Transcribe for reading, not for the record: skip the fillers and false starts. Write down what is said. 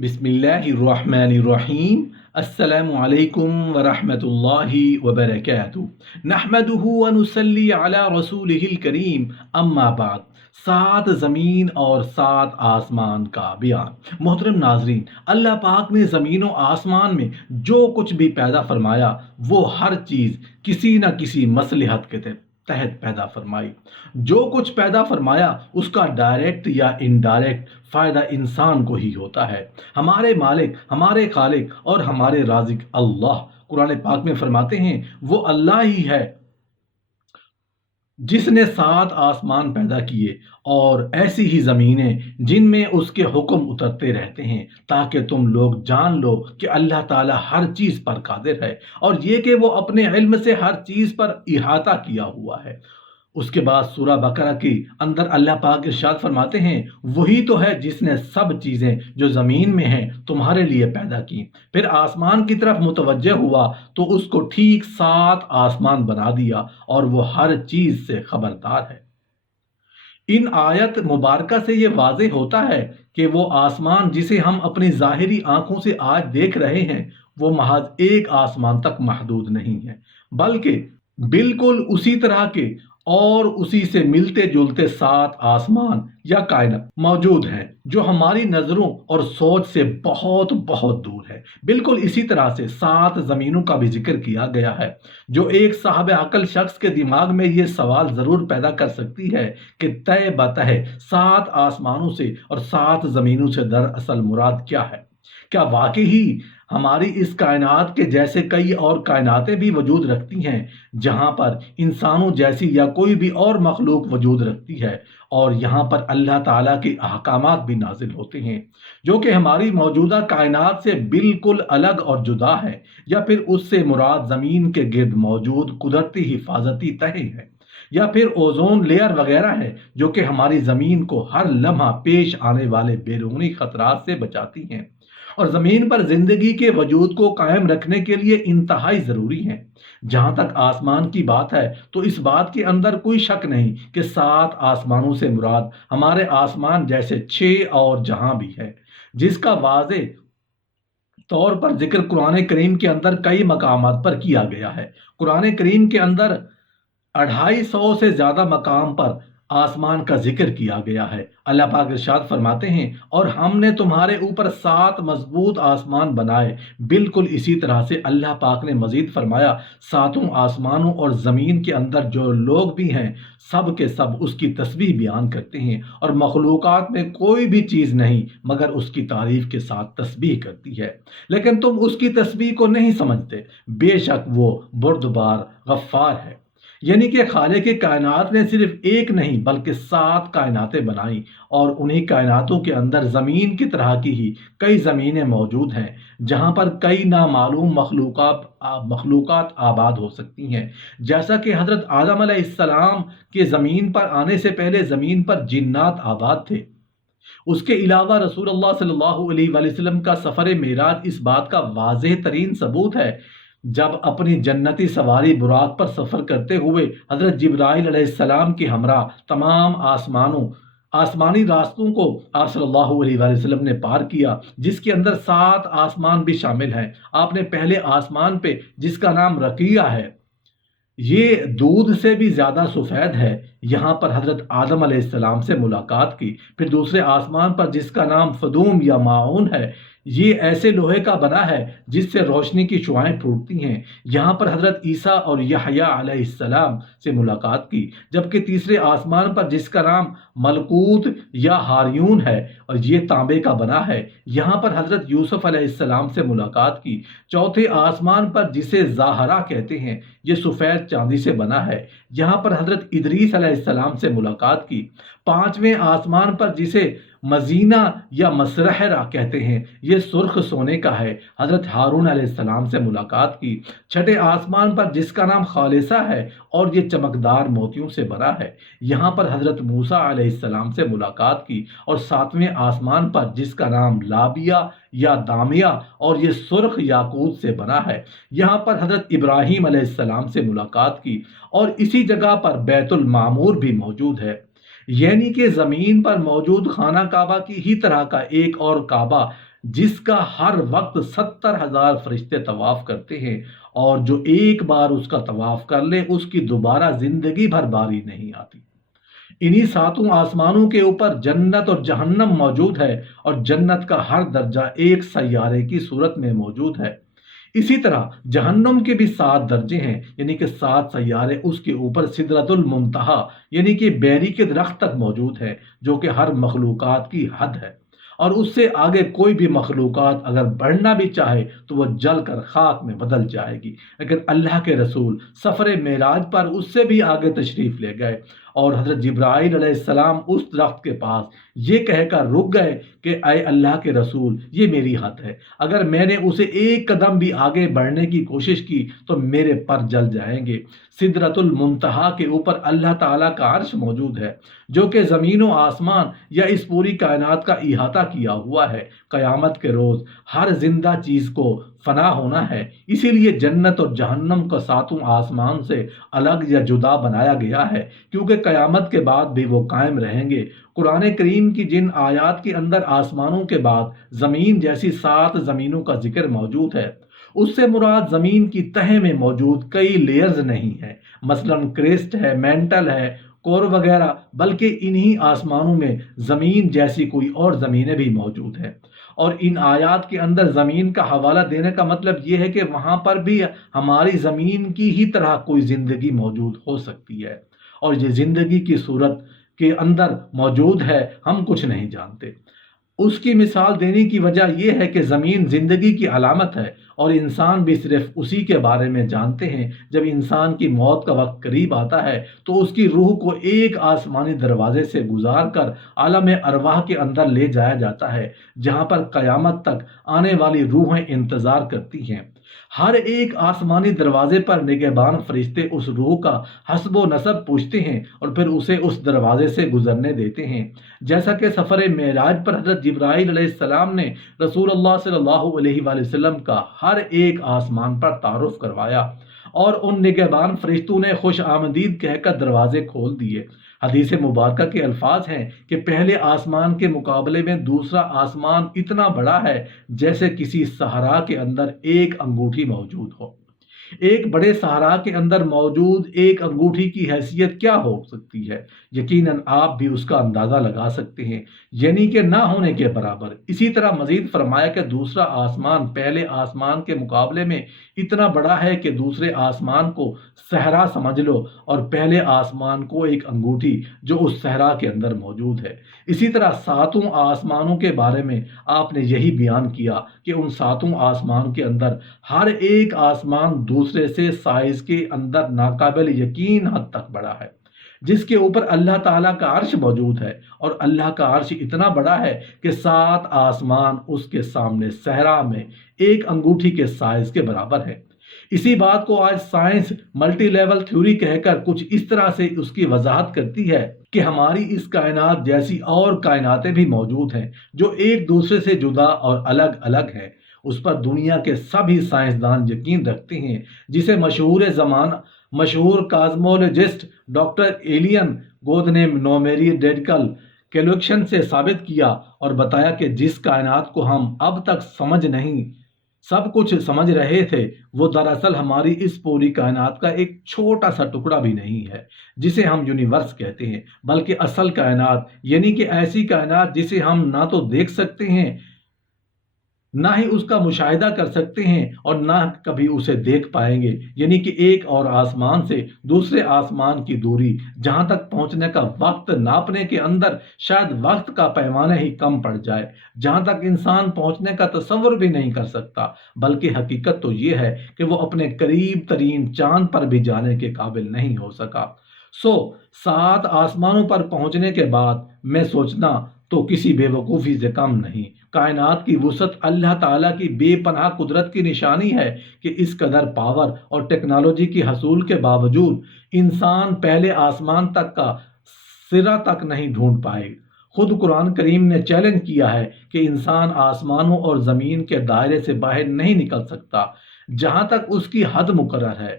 बिस्मिल्लाहिर्रहमानिर्रहीम। अस्सलामु अलैकुम वरहमतुल्लाहि वबरकातुहू। नहमदुहु व नुसल्ली अला रसूलिहिल करीम। अम्मा बाद। सात ज़मीन और सात आसमान का बयान। मोहतरम नाजरीन, अल्लाह पाक ने ज़मीन और आसमान में जो कुछ भी पैदा फरमाया वो हर चीज़ किसी न किसी मसलहत के तहत पैदा फरमाई। जो कुछ पैदा फरमाया उसका डायरेक्ट या इनडायरेक्ट फ़ायदा इंसान को ही होता है। हमारे मालिक, हमारे खालिक और हमारे राज़िक अल्लाह कुरान पाक में फरमाते हैं, वो अल्लाह ही है जिसने सात आसमान पैदा किए और ऐसी ही ज़मीनें जिनमें उसके हुक्म उतरते रहते हैं, ताकि तुम लोग जान लो कि अल्लाह ताला हर चीज़ पर कादिर है और ये कि वो अपने इल्म से हर चीज़ पर इहाता किया हुआ है। उसके बाद सूरह बकरा के अंदर अल्लाह पाक इरशाद फरमाते हैं, वही तो है जिसने सब चीज़ें जो ज़मीन में हैं तुम्हारे लिए पैदा की। फिर आसमान की तरफ मुतवज्जह हुआ तो उसको ठीक सात आसमान बना दिया और वो हर चीज़ से खबरदार है। इन आयत मुबारका से ये वाज़ेह होता है कि वो आसमान जिसे हम अपनी ज़ाहिरी आंखों से आज देख रहे हैं वो महज एक आसमान तक महदूद नहीं है, बल्कि बिल्कुल उसी तरह के और उसी से मिलते जुलते सात आसमान या कायनात मौजूद हैं जो हमारी नज़रों और सोच से बहुत बहुत दूर है। बिल्कुल इसी तरह से सात ज़मीनों का भी जिक्र किया गया है, जो एक साहब अकल शख्स के दिमाग में ये सवाल ज़रूर पैदा कर सकती है कि तय बतह सात आसमानों से और सात ज़मीनों से दरअसल मुराद क्या है। क्या वाकई ही हमारी इस कायनात के जैसे कई और कायनातें भी वजूद रखती हैं जहां पर इंसानों जैसी या कोई भी और मखलूक वजूद रखती है और यहाँ पर अल्लाह ताला के अहकामात भी नाजिल होते हैं जो कि हमारी मौजूदा कायनात से बिल्कुल अलग और जुदा है, या फिर उससे मुराद ज़मीन के गिर्द मौजूद कुदरती हिफाजती तह है, या फिर ओजोन लेयर वगैरह है जो कि हमारी ज़मीन को हर लम्हा पेश आने वाले बैरूनी खतरात से बचाती हैं और ज़मीन पर ज़िंदगी के वजूद को कायम रखने के लिए इंतहाई ज़रूरी हैं। जहाँ तक आसमान की बात है तो इस बात के अंदर कोई शक नहीं कि सात आसमानों से मुराद हमारे आसमान जैसे छः और जहाँ भी है, जिसका वाज़े तौर पर जिक्र कुरान करीम के अंदर कई मकामात पर किया गया है। कुरान करीम के अंदर 250 से ज़्यादा मकाम पर आसमान का जिक्र किया गया है। अल्लाह पाक इरशाद फरमाते हैं, और हमने तुम्हारे ऊपर सात मजबूत आसमान बनाए। बिल्कुल इसी तरह से अल्लाह पाक ने मजीद फरमाया, सातों आसमानों और ज़मीन के अंदर जो लोग भी हैं सब के सब उसकी तस्बीह बयान करते हैं और मखलूक़ात में कोई भी चीज़ नहीं मगर उसकी तारीफ़ के साथ तस्बीह करती है, लेकिन तुम उसकी तस्बीह को नहीं समझते। बेशक वो बुर्दबार गफ्फार है। यानी कि खालिक के कायनात ने सिर्फ एक नहीं बल्कि सात कायनातें बनाई और उन्हीं कायनातों के अंदर ज़मीन की तरह की ही कई ज़मीनें मौजूद हैं जहाँ पर कई नामालूम मखलूक़ात आबाद हो सकती हैं। जैसा कि हज़रत आदम अलैहिस्सलाम के ज़मीन पर आने से पहले ज़मीन पर जिन्नात आबाद थे। उसके अलावा रसूलुल्लाह सल्लल्लाहु अलैहि वसल्लम का सफ़र मेराज इस बात का वाज़ेह तरीन सबूत है। जब अपनी जन्नती सवारी बुराक पर सफ़र करते हुए हज़रत जिब्राइल अलैहिस्सलाम के हमरा तमाम आसमानी रास्तों को आप सल्लल्लाहु अलैहि वसल्लम ने पार किया, जिसके अंदर सात आसमान भी शामिल हैं। आपने पहले आसमान पे जिसका नाम रकिया है, ये दूध से भी ज़्यादा सफ़ेद है, यहाँ पर हज़रत आदम अलैहिस्सलाम से मुलाकात की। फिर दूसरे आसमान पर जिसका नाम फदूम या माऊन है, ये ऐसे लोहे का बना है जिससे रोशनी की शुआएं फूटती हैं। यहाँ पर हज़रत ईसा और यहया अलैहिस्सलाम से मुलाकात की। जबकि तीसरे आसमान पर जिसका नाम मलकूत या हारियून है और ये तांबे का बना है, यहाँ पर हज़रत यूसुफ अलैहिस्सलाम से मुलाकात की। चौथे आसमान पर जिसे ज़ाहरा कहते हैं, ये सफ़ेद चांदी से बना है, यहाँ पर हज़रत इदरीस अलैहिस्सलाम से मुलाकात की। पांचवें आसमान पर जिसे मजीना या मसरहरा कहते हैं, ये सुर्ख सोने का है, हज़रत हारून अलैहिस्सलाम से मुलाकात की। छठे आसमान पर जिसका नाम खालिसा है और ये चमकदार मोतियों से बना है, यहाँ पर हज़रत मूसा अलैहिस्सलाम से मुलाकात की। और सातवें आसमान पर जिसका नाम लाबिया या दामिया और ये सुर्ख याकूत से बना है, यहाँ पर हज़रत इब्राहीम अलैहिस्सलाम से मुलाकात की। और इसी जगह पर बैतुल मामूर भी मौजूद है। यानी कि ज़मीन पर मौजूद खाना काबा की ही तरह का एक और काबा جس کا ہر وقت 70,000 فرشتے طواف کرتے ہیں، اور جو ایک بار اس کا طواف کر لے اس کی دوبارہ زندگی بھر باری نہیں آتی۔ انہی ساتوں آسمانوں کے اوپر جنت اور جہنم موجود ہے، اور جنت کا ہر درجہ ایک سیارے کی صورت میں موجود ہے۔ اسی طرح جہنم کے بھی 7 درجے ہیں، یعنی کہ 7 سیارے اس کے اوپر سدرۃ المنتہا یعنی کہ بیری کے درخت تک موجود ہے، جو کہ ہر مخلوقات کی حد ہے، اور اس سے آگے کوئی بھی مخلوقات اگر بڑھنا بھی چاہے تو وہ جل کر خاک میں بدل جائے گی۔ لیکن اللہ کے رسول سفر معراج پر اس سے بھی آگے تشریف لے گئے، اور حضرت جبرائیل علیہ السلام اس درخت کے پاس یہ کہہ کر رک گئے کہ اے اللہ کے رسول، یہ میری حد ہے، اگر میں نے اسے ایک قدم بھی آگے بڑھنے کی کوشش کی تو میرے پر جل جائیں گے۔ سدرۃ المنتہا کے اوپر اللہ تعالیٰ کا عرش موجود ہے، جو کہ زمین و آسمان یا اس پوری کائنات کا احاطہ کیا ہوا ہے۔ قیامت کے روز ہر زندہ چیز کو فنا ہونا ہے، اسی لیے جنت اور جہنم کو 7 آسمان سے الگ یا جدا بنایا گیا ہے، کیونکہ قیامت کے بعد بھی وہ قائم رہیں گے۔ قرآن کریم کی جن آیات کے اندر آسمانوں کے بعد زمین جیسی 7 زمینوں کا ذکر موجود ہے، اس سے مراد زمین کی تہہ میں موجود کئی لیئرز نہیں ہے، مثلا کریسٹ ہے، مینٹل ہے، کور وغیرہ، بلکہ انہی آسمانوں میں زمین جیسی کوئی اور زمینیں بھی موجود ہیں۔ اور ان آیات کے اندر زمین کا حوالہ دینے کا مطلب یہ ہے کہ وہاں پر بھی ہماری زمین کی ہی طرح کوئی زندگی موجود ہو سکتی ہے، اور یہ زندگی کی صورت کے اندر موجود ہے، ہم کچھ نہیں جانتے۔ اس کی مثال دینے کی وجہ یہ ہے کہ زمین زندگی کی علامت ہے، اور انسان بھی صرف اسی کے بارے میں جانتے ہیں۔ جب انسان کی موت کا وقت قریب آتا ہے تو اس کی روح کو ایک آسمانی دروازے سے گزار کر عالم ارواح کے اندر لے جایا جاتا ہے، جہاں پر قیامت تک آنے والی روحیں انتظار کرتی ہیں۔ ہر ایک آسمانی دروازے پر نگہبان فرشتے اس روح کا حسب و نسب پوچھتے ہیں، اور پھر اسے اس دروازے سے گزرنے دیتے ہیں۔ جیسا کہ سفر معراج پر حضرت جبرائیل علیہ السلام نے رسول اللہ صلی اللہ علیہ وآلہ وسلم کا ہر ایک آسمان پر تعارف کروایا، اور ان نگہبان فرشتوں نے خوش آمدید کہہ کر دروازے کھول دیے۔ حدیث مبارکہ کے الفاظ ہیں کہ پہلے آسمان کے مقابلے میں دوسرا آسمان اتنا بڑا ہے جیسے کسی صحرا کے اندر ایک انگوٹھی موجود ہو۔ ایک بڑے صحرا کے اندر موجود ایک انگوٹھی کی حیثیت کیا ہو سکتی ہے؟ یقیناً آپ بھی اس کا اندازہ لگا سکتے ہیں، یعنی کہ نہ ہونے کے برابر۔ اسی طرح مزید فرمایا کہ دوسرا آسمان پہلے آسمان کے مقابلے میں اتنا بڑا ہے کہ دوسرے آسمان کو صحرا سمجھ لو، اور پہلے آسمان کو ایک انگوٹھی جو اس صحرا کے اندر موجود ہے۔ اسی طرح 7 آسمانوں کے بارے میں آپ نے یہی بیان کیا کہ ان 7 آسمان کے اندر ہر ایک آسمان دوسرے سے سائز کے اندر ناقابل یقین حد تک بڑا ہے، جس کے اوپر اللہ تعالیٰ کا عرش موجود ہے، اور اللہ کا عرش اتنا بڑا ہے کہ 7 آسمان اس کے سامنے صحرا میں ایک انگوٹھی کے سائز کے برابر ہے۔ اسی بات کو آج سائنس ملٹی لیول تھیوری کہہ کر کچھ اس طرح سے اس کی وضاحت کرتی ہے کہ ہماری اس کائنات جیسی اور کائناتیں بھی موجود ہیں جو ایک دوسرے سے جدا اور الگ الگ ہیں۔ اس پر دنیا کے سبھی سائنسدان یقین رکھتے ہیں، جسے مشہور کازمولوجسٹ ڈاکٹر ایلین گود نے نومیریڈیکل کیلکولیشن سے ثابت کیا اور بتایا کہ جس کائنات کو ہم اب تک سب کچھ سمجھ رہے تھے، وہ دراصل ہماری اس پوری کائنات کا ایک چھوٹا سا ٹکڑا بھی نہیں ہے جسے ہم یونیورس کہتے ہیں، بلکہ اصل کائنات، یعنی کہ ایسی کائنات جسے ہم نہ تو دیکھ سکتے ہیں، نہ ہی اس کا مشاہدہ کر سکتے ہیں، اور نہ کبھی اسے دیکھ پائیں گے، یعنی کہ ایک اور آسمان سے دوسرے آسمان کی دوری، جہاں تک پہنچنے کا وقت ناپنے کے اندر شاید وقت کا پیمانہ ہی کم پڑ جائے، جہاں تک انسان پہنچنے کا تصور بھی نہیں کر سکتا۔ بلکہ حقیقت تو یہ ہے کہ وہ اپنے قریب ترین چاند پر بھی جانے کے قابل نہیں ہو سکا۔ 7 آسمانوں پر پہنچنے کے بعد میں سوچنا تو کسی بے وقوفی سے کم نہیں۔ کائنات کی وسعت اللہ تعالیٰ کی بے پناہ قدرت کی نشانی ہے کہ اس قدر پاور اور ٹیکنالوجی کے حصول کے باوجود انسان پہلے آسمان تک کا سرا تک نہیں ڈھونڈ پائے۔ خود قرآن کریم نے چیلنج کیا ہے کہ انسان آسمانوں اور زمین کے دائرے سے باہر نہیں نکل سکتا جہاں تک اس کی حد مقرر ہے۔